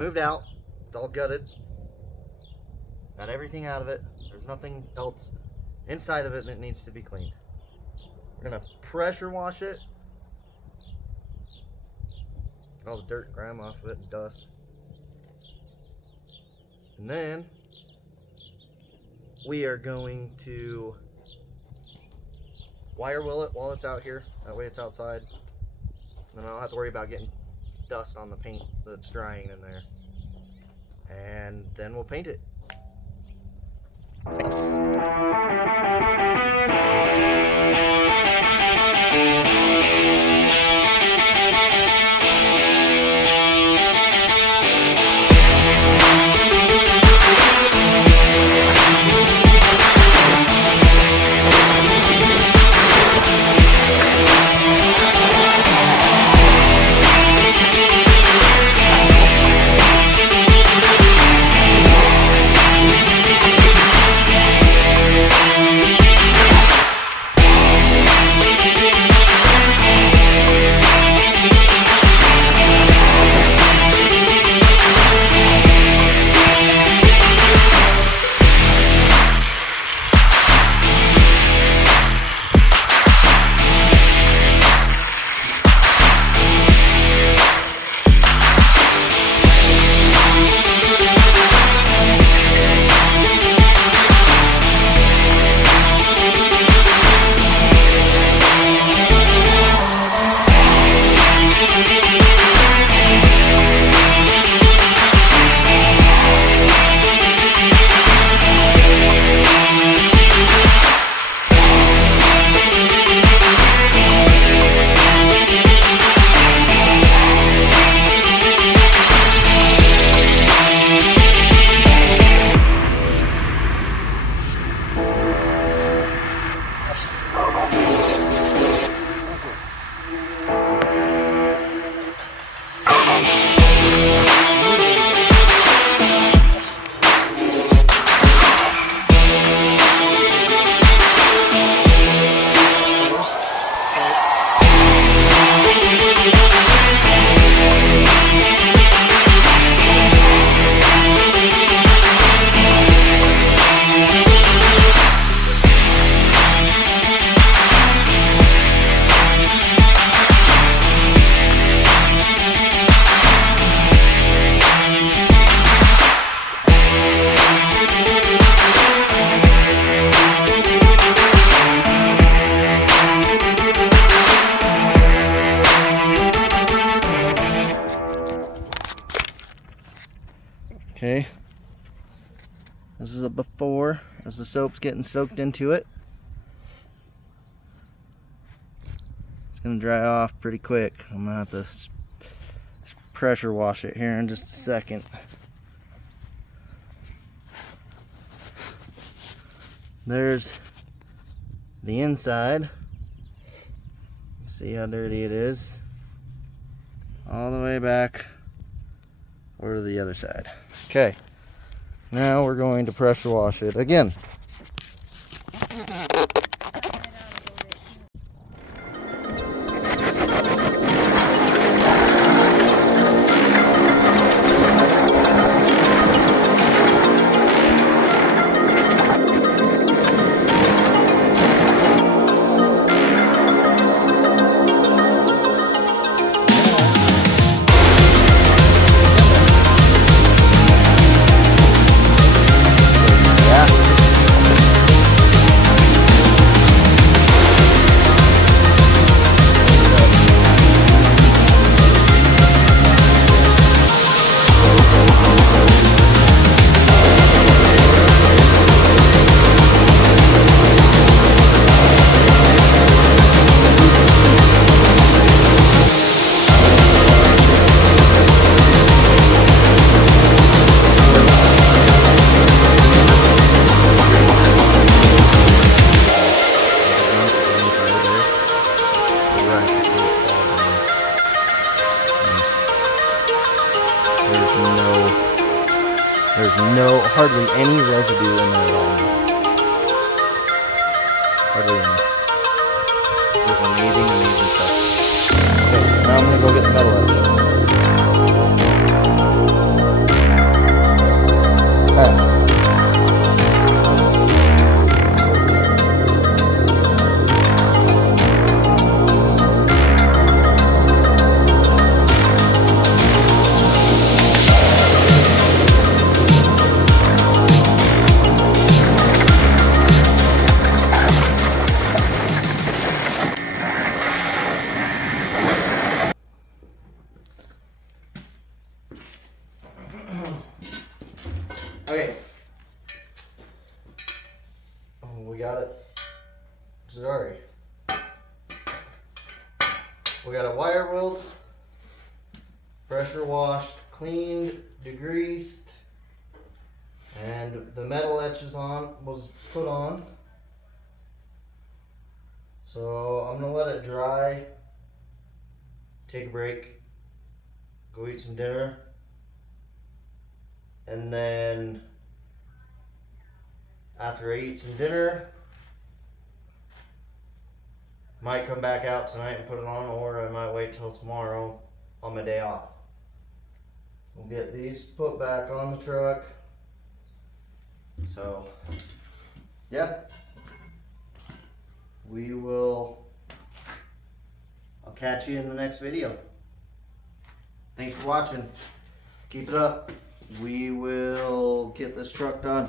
moved out. It's all gutted. Got everything out of it. There's nothing else inside of it that needs to be cleaned. We're gonna pressure wash it. Get all the dirt and grime off of it and dust. And then we are going to wire will it while it's out here. That way it's outside. Then I don't have to worry about getting dust on the paint that's drying in there. And then we'll paint it. Okay, this is a before as the soap's getting soaked into it. It's gonna dry off pretty quick. I'm gonna have to pressure wash it here in just a second. There's the inside. See how dirty it is. All the way back over to the other side. Okay, now we're going to pressure wash it again. There's hardly any residue in there at all. Hardly any. Just amazing, amazing stuff. Okay, now I'm gonna go get the metal edge. Okay. Oh, we got it. Sorry. We got a wire weld, pressure washed, cleaned, degreased, and the metal etches was put on. So I'm gonna let it dry, take a break, go eat some dinner, and then after I eat some dinner, might come back out tonight and put it on, or I might wait till tomorrow on my day off. We'll get these put back on the truck. So, yeah. I'll catch you in the next video. Thanks for watching. Keep it up. We will get this truck done.